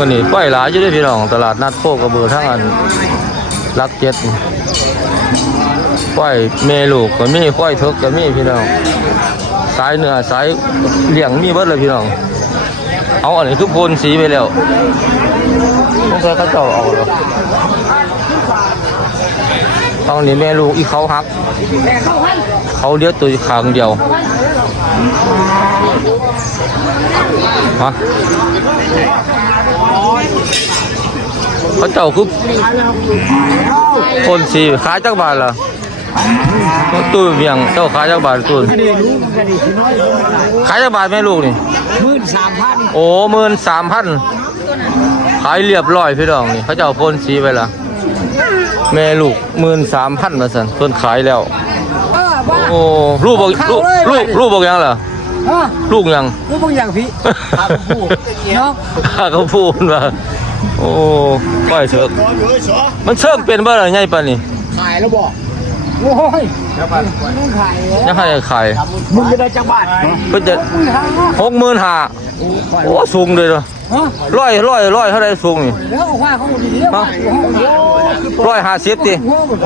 ตัวนี้ปล่อยหลายอยู่ด้วยพี่น้องตลาดนัดโคกระเบือทั้งอันรักเจ็ดปล่อยเมลูกก็มีปล่อยเทึกก็มีพี่น้องสายเนื้อสายเหลี้ยงมีเบิดเลยพี่น้อง เอาอันนี้คือโพนสีไปแล้วต้องใช้เขาเจ้าเอาหรอตอนนี้แม่ลูกอีเขาหัก เขาเลี้ยตัวขางเดียวฮะ เขาเจ้าคือคนสีขายจักบาทล่ะตู้เบียงเจ้าขายจักบาทตู้ขายจักบาทแม่ลูกนี่มื่นสามพันโอ้หมื่นสามพันขายเรียบร้อยพี่น้องนี่เขาเจ้าพ่นสีไปละแม่ลูกหมื่นสามพันมาสันเพิ่นขายแล้วเออว่าโอ้ลูกบอกลูกลูกลูกบอกยังเหรอ ฮะลูกยังรู้บางอย่างพี่เนาะข้าเขาพูดว่าโอ้ก้อยเถิกมันเชิงเป็นบ่ล่ะไงปานนี่ขายแล้วบอกโอ้ยต้องขายแล้วยังให้ขายมึงจะได้จังบาทเพิ่นจะมึงทางเนาะหกหมื่นห้าโอ้สูงเลยเนาะ ฮะร้อยร้อยร้อยเท่าไรสูงนี่แล้วเอาว่าเขาดีๆว่าร้อยห้าสิบติหัวหมด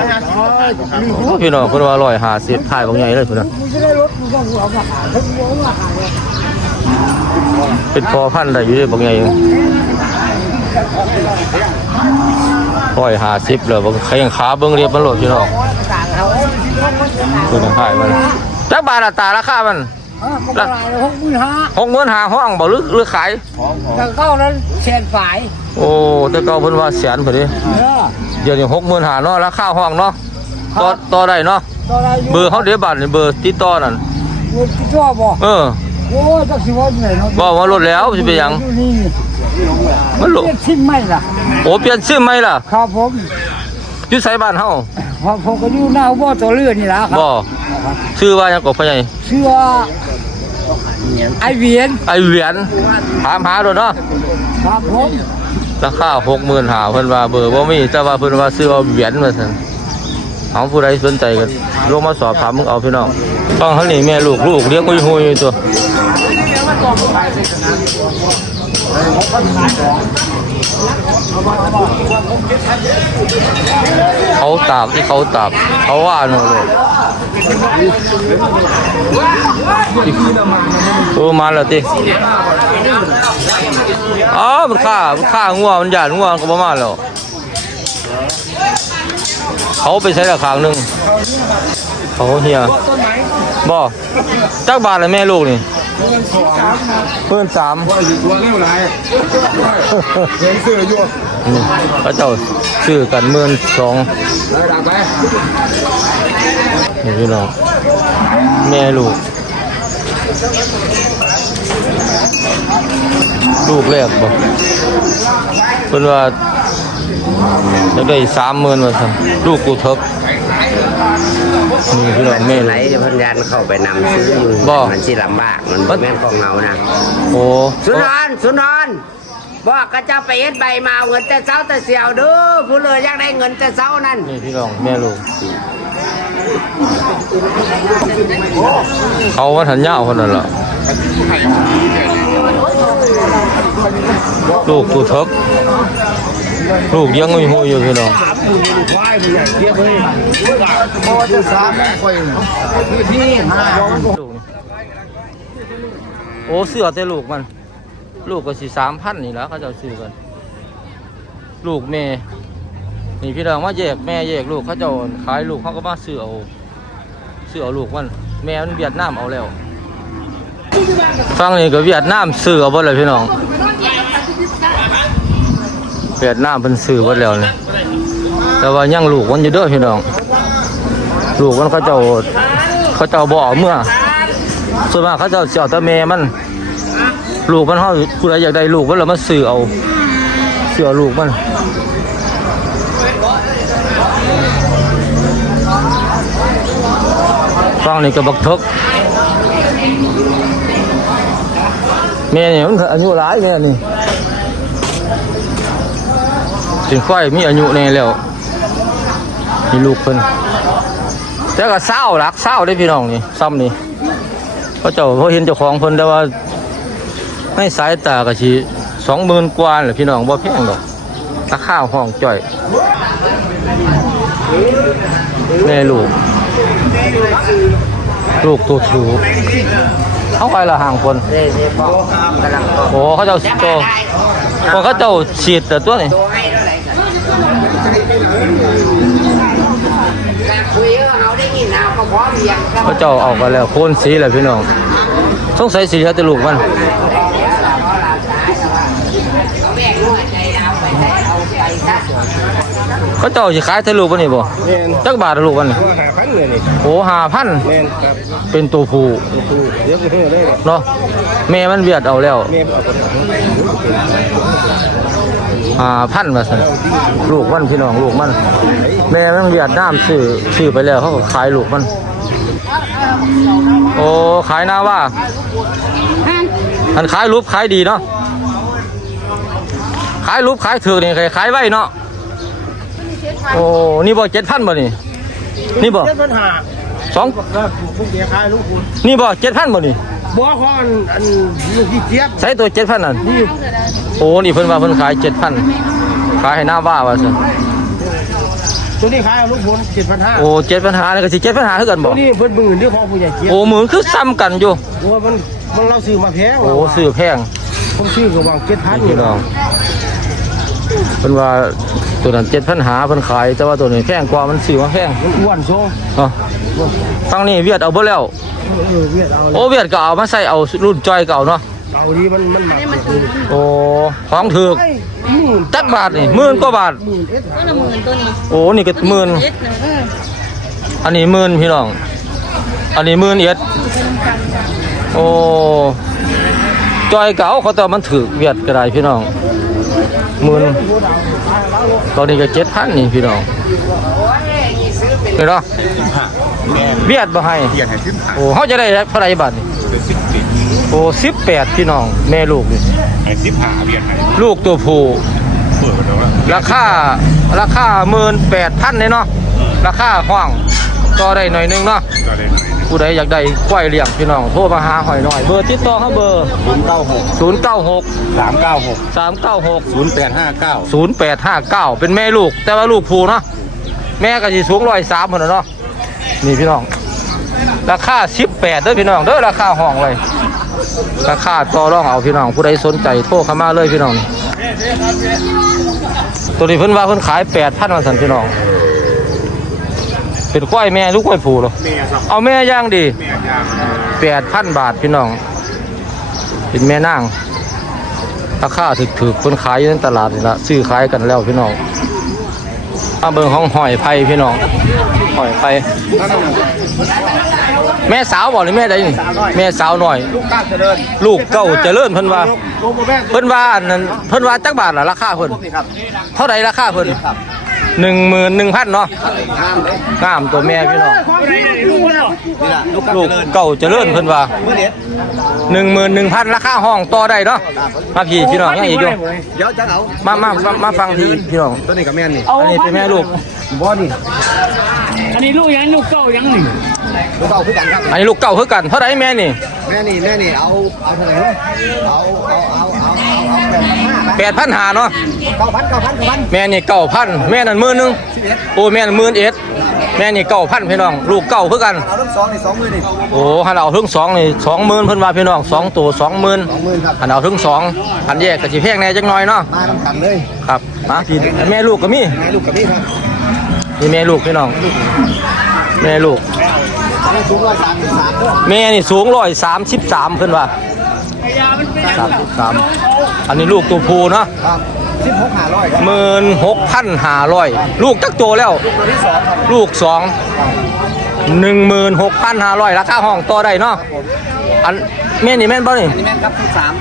โอ้พี่น้องเพิ่นว่าร้อยห้าสิบถ่ายบางใหญ่เลยพุ่นน่ะมึงจะได้รถมึงต้องเอามาขายถ้ามึงเอามาขายเนี่ยเป็นพอพันธุ์ได้อยู่เด้บางใหญ่ร้อยห้าสิบเลยบางใครยังขาเบิ่งเรียบมันโหลดพี่น้องต่างเขาตัวนึงขายมันจักบาทละตาราคามันฮะ มันก็ลายหกหมื่นห้าหกหมื่นห้าห้องบ่หรือหรือขายแต่เก้านั้นแสนฝ่าย โอ้แต่เก่าเพิ่นว่าแสนพอดีเออเดี๋ยวนี้หกหมื่นห้าเนาะราคาห้องเนาะต่อต่อได้เนาะตอนอายุเบอร์เขาเดี๋ยวบัตรนี่เบอร์ติดต่อนั่นเงินที่ชั่วบ่เออโอ้ยจักสิว่าอยู่ไหนเนาะบอกว่าลดแล้วสิไปหยังนี่มันลดเรียกชิมไม่ล่ะโอ้เปลี่ยนชื่อไหมล่ะครับผมอยู่ไสบ้านเฮาผมผมก็อยู่หน้าบ่อตัวเรือนี่ล่ะครับ่ชื่อว่าหยังก็พ่อใหญ่เชื่อ ไอเวียนไอเหวียนถามหาโดนเนาะครับผมราคาหกหมื่นหาเพิ่นว่าเบอร์บ่มีแต่ว่าเพิ่นว่าซื้อว่าเหวียนมาซั่นเอาผู้ใดสนใจกันลงมาสอบถามมึงเอาพี่น้องฟังเขานี่แม่ลูกลูกเลี้ยงหุยหุยๆตัว เขาตากที่เขาตากเขาว่าโน่นเลยโอ้มาแล้วติอ๋อมันฆ่ามันฆ่างัวมันหยาดงัวก็ประมาณแล้วเขาไปใช้ราคาหนึ่งเขาเฮียบ่จักบาทเลยแม่ลูกนี่ เพื่อนสามตัวเร็วไรเห็นเสื้ออยู่นี่พระเจ้าซื้อกันหมื่นสองไรดับไปนี่พี่น้องแม่ลูก ลูกแรกบ่เพิ่นว่าจะได้สามหมื่นว่าซั่นลูกกูเทบ นี่พี่น้องแม่ไหนลูกพันยันเข้าไปนำซื้ออยู่บ่ มันสิลำบากมันบ่แม่นของเงานะโอ้สุนทรสุนทรบอกก็จะไปเฮ็ดใบมาเอาเงินแต่เช้าแต่เสียวเด้อผู้เลยอยากได้เงินแต่เช้านั่นนี่พี่น้องแม่ลูกเขาว่าทันยาวคนนั้นล่ะลูกตูเทบ ลูกยังไม่หูอยู่พี่น้องพอจะสามคอยที่ห้าลูกนี่โอ้เสือแต่ลูกมัน ลูกก็สิสามพันนี่แล้วเขาจะเอาซื้อกัน ลูกแม่นี่พี่น้องมาแยกแม่แยกลูกเขาจะขายลูกเขาก็มาซื้อเอาซื้อเอาลูกมัน แม่มันเวียดนามเอาแล้วฟังนี่ก็เวียดนามซื้อเอาเบิดเลยพี่น้อง เวียดนามเป็นซื้อเบิดแล้วเนี่ยแต่ว่ายังลูกมันอยู่เด้อพี่น้อง ลูกมันเขาเจ้าเขาเจ้าบ่อเมื่อ ส่วนมากเขาเจ้าเจ้าต่แม่มัน ลูกมันเฮาผู้ใดอยากได้ลูกมันแล้วมาซื้อเอาซื้อลูกมันฟังนี่ก็บักทกแม่นี่มันอายุหลายแม่นี่ ถึงค่อยมีอายุแน่แล้วมีลูกเพิ่นแต่ก็เศร้ารักเศร้าได้พี่น้องนี่ซ้ำนี่เขาเจ้าเขาเห็นเจ้าของเพิ่นแต่ว่าในสายตาก็สิสองหมื่นกว่าเลยพี่น้องบ่แพงดอกราคาห้องจ่อยแม่ลูก ลูกตัวถูเขาไปละห่างคนเร่เร่พ่อกำลังโตโอ้เขาเจ้าโตโอ้เขาเจ้าฉีดแต่ตัวนี่ คุยเออเอาได้ยินเอาก็พร้อมเรียงครับเจ้าเอกันแล้วโคนสีแหละพี่น้องสงสัยสีเขาจะลูกมันเอาแม่รู้ใจาไปใส่เอาไปซะเขาเจ้าสิขายแต่ลูกมันนี่บ่จักบาทละลูกมันนี่ว่าหาพันเลยนี่โอ้หาพันเป็นตัวผู้เนาะแม่มันเวียดเอาแล้ว อาไปทำห้าพันมาสั่นลูกมันพี่น้องลูกมัน แม่มันเวียดนามซื้อซื้อไปแล้วเขาก็ขายลูกมัน โอ้ขายหน้าว่าอันขายรูปขายดีเนาะขายรูปขายถือนี่ใครขายไว้เนาะโอ้นี่บ่เจ็ดพันบ่นี่นี่บ่เจ็ดปัญหาสองครับพวกเดียขายลูกคุณนี่บ่เจ็ดพันบ่นี่ บัวคอนอันลูกที่เจี๊ยบใช้ตัวเจ็ดพันนั่นนี่โอ้นี่เพิ่นว่าเพิ่นขายเจ็ดพันขายให้หน้าว่าว่าสิตัวนี้ขายลูกคุณเจ็ดพันห้าโอ้เจ็ดปัญหานี่ก็สิเจ็ดปัญหาคือกันตับ่วนี้เพิ่นหมื่นที่ของผู้ใหญ่เจี๊ยบโอ้มือคือซ้ำกันอยู่โอ้มันมันเราซื้อมาแพงโอ้ซื้อแพงผมซื้อก็วางเจ็ดพันพี่น้องเพิ่นว่าตัวนั้นเจ็ดพันหาเพิ่นขายแต่ว่าตัวนี้แพงกว่ามันซื้อมาแพงมันอ้วนโซ่เนาะฟังนี่เวียดเอาเบิดแล้ว เออเวียดเอาโอ้เวียดก็เอามาใส่เอารุ่นจอยเก่าเนาะเอาดีมันมันหมักมันโอ้ของถูกหมื่นจักบาทนี่หมื่นกว่าบาทหมื่นเอ็ดก็ละหมื่นตัวนี้โอ้นี่ก็หมื่นเอ็ดหนึ่งเอออันนี้หมื่นพี่น้อง อันนี้หมื่นเอ็ดโอ้จอยเก่าเขาแต่มันถือเวียดก็ได้พี่น้องหมื่นตอนนี้ก็เจ็ดพันนี่พี่น้องเห็นเนาะ เวียดบ่ให้เปลี่ยนให้ขึ้นโอ้เขาจะได้เท่าไหรบาทนี่สิบสิบโอ้สิบแปดพี่น้องแม่ลูกนี่ให้สิบหาเปลี่ยนให้ลูกตัวผู้เปิดแล้วว่าราคาราคาหมื่นแปดพันเลยเนาะราคาห้องก็ได้หน่อยนึงเนาะก็ได้หน่อยผู้ใดอยากได้ควายเลี้ยงพี่น้องโทรมาหาหอยหน่อยเบอร์ติดต่อเขาเบอร์ศูนย์เก้าหก0 9 6สามเก้าหก3 9 6ศูนย์แปดห้าเก้า0 8 5 9 เป็นแม่ลูก แต่ว่าลูกผู้เนาะแม่ก็สิสูงร้อยสามคนน่ะเนาะ นี่พี่น้อง ราคา18เด้อพี่น้องเด้อราคาห้องเลยราคาต่อรองเอาพี่น้องผู้ใดสนใจโทรเข้ามาเลยพี่น้อง ตัวนี้เพิ่นว่าเพิ่นขาย8,000ว่าซั่นพี่น้อง เป็นควายแม่ลูกควายผู้เหรอเมียครับเอาแม่ย่างดีเมียยางแปดพันบาทพี่น้อง เป็นแม่นางราคาถึกถือคนขายอยู่ในตลาดนี่ละซื้อขายกันแล้วพี่น้องมาเบิ่งของหอยไผ่พี่น้อง หอยไผ่แม่สาวบอกหรือแม่ใดนี่แม่สาวหน่อย ลูกก้าเจริญลูกเก้าเจริญเพิ่นว่า ลูกโมแม่เพิ่นว่าอันนั้นเพิ่นว่าจักบาทล่ะราคาเพิ่นนี่ครับเท่าไหร่ราคาเพิ่นหนึ่งหมื่นหนึ่งพันเนาะงามตัวแม่พี่น้องลูกนี่แหละลูกก้าลูกเจริญเก่าเจริญเพิ่นว่าเมื่อเด็ดหนึ่งหมื่นหนึ่งพันราคาห้องต่อได้เนาะมาพี่พี่น้องยังอีกอยู่เดี๋ยวจะเอามามามามาฟังทีพี่น้องตัวนี้กับแม่นี่อันนี้เป็นแม่ลูกบอนี่ อันนี้ลูกยังลูกเก้ายังหนึ่งลูกเก่าคือกันครับอันนี้ลูกเก่าคือกันเท่าไหร่แม่นี่แม่นี่แม่นี่เอาเอาเท่าไหร่นะเอาเอาเอาเอาเอาแปดพันหาเนาะเก้าพันเก้าพันเก้าพันแม่นี่เก้าพันแม่นั่นหมื่นหนึงโอ้แม่นั่นหมื่นเอ็ดแม่นี่เก้าพันพี่น้อง ลูกเก่าคือกันเอาทั้งสองนี่สองหมื่นนี่โอ้หันเอาถึงสองนี่สองหมื่นเพิ่นว่าพี่น้องสองตัวสองหมื่นสองหมื่นครับหันเอาถึงสองหันแยกก็สิแพงแหน่จักหน่อยเนาะมาทำกันเลยครับมาพี่แม่ลูกก็มีแม่ลูกกับนี่ครับ นี่แม่ลูกพี่น้อง แม่ลูก แม่สูงร้อยสามสิบสามด้วยแม่นี่สูงร้อยสามสิบสามเพิ่นว่าสามสิบสามอันนี้ลูกตัวผู้เนาะครับสิบหกห้าร้อยครับหมื่นหกพันห้าร้อยลูกจักโตแล้วตัวที่สองครับลูกสองหนึ่งหมื่นหกพันห้าร้อยราคาห้องต่อได้เนาะอันแม่นี่แม่นบ่นี่อันนี้แม่นครับชุดสาม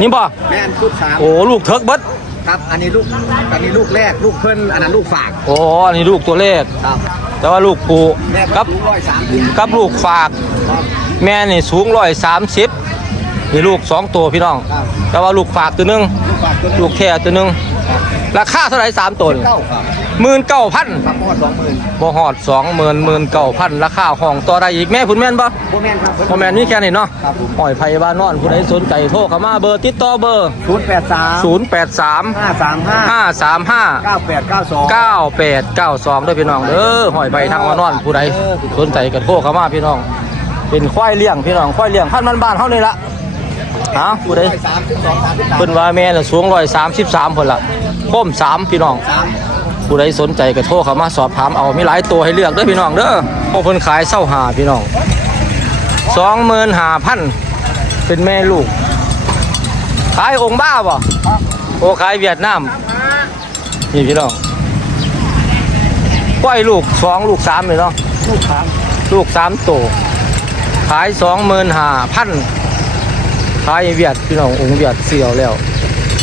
นี่บ่แม่นชุดสามโอ้ลูกเทิกเบิด ครับ อันนี้ลูกอันนี้ลูกแรกลูกเพิ่นอันนั้นลูกฝากโอ้อันนี้ลูกตัวเลขครับแต่ว่าลูกผู้แม่กักับบร้อยสามสิบกับลูกฝาก ครับ แม่นี่สูงร้อยสามสิบนี่ลูกสองตัวพี่น้อง ครับ แต่ว่าลูกฝากตัวหนึง ลูกฝากตัวลูกแค่ตัวหนึงราคาเท่าไหร่สามตัวนี่เก้าครับ หมื่นเก้าพันครับหมดสองหมื่นบ่หอดสองหมื่นหมื่นเก้าพันราคาห้องต่อได้อีกแม่คุณแม่นบ่โบแมนครับบ่แม่นนี่แค่นี้เนาะครับผมหอยไผ่บ้านนอนผู้ใดสนใจโทรเข้ามาเบอร์ติดต่อเบอร์ศูนย์แปดสาม083ห้าสามห้า535เก้าแปดเก้าสอง9892ด้วยพี่น้องเด้อหอยใบทางมานอนผู้ใดสนใจก็โทรเข้ามาพี่น้อง เป็นควายเลี้ยงพี่น้องควายเลี้ยงพันธุ์บ้านๆเฮานี่ละฮะผู้ใดสามสิบสองสามสิบสามเพิ่นว่าแม่น่ะสูง133พุ่นล่ะโค้ม3พี่น้องสาม ผู้ใดสนใจก็โทรเข้ามาสอบถามเอามีหลายตัวให้เลือกเด้อพี่น้องเด้อพวกเพิ่นขายเศร้าหาพี่น้อง25,000เป็นแม่ลูก ขายองค์บ้าบ่โอ้ขายเวียดนามนี่พี่น้องปล่อยลูกสองลูกสามเลยเนาะลูกสามลูกสามโตวขายสองหมื่นห้าพันขายเวียดพี่น้ององค์เวียดเสียวแล้ว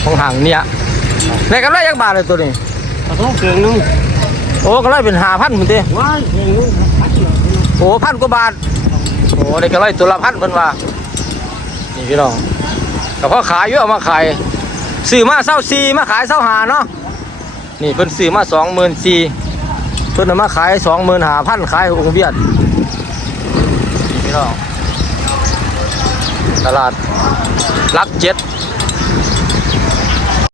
ของห่างเนี้ยในกำไรยักบาทเลยตัวนี้ ขอโทษเกินนึงโอ้กำไรเป็นห้าพันมึงเต้ว้ายเกินนึงโอ้พันกว่าบาทโอ้ในกำไรตัวละพันเพิ่นว่านี่พี่น้องแต่พอขายเยอะเอามาขายซื้อมาเศร้าซีมาขายเศร้าหาเนาะนี่เพิ่นซื้อมาสองหมื่นสี่เพิ่นเอามาขายสองหมื่นห้าพันขายองค์เวียดนี่พี่น้องตลาดรักเจ็ด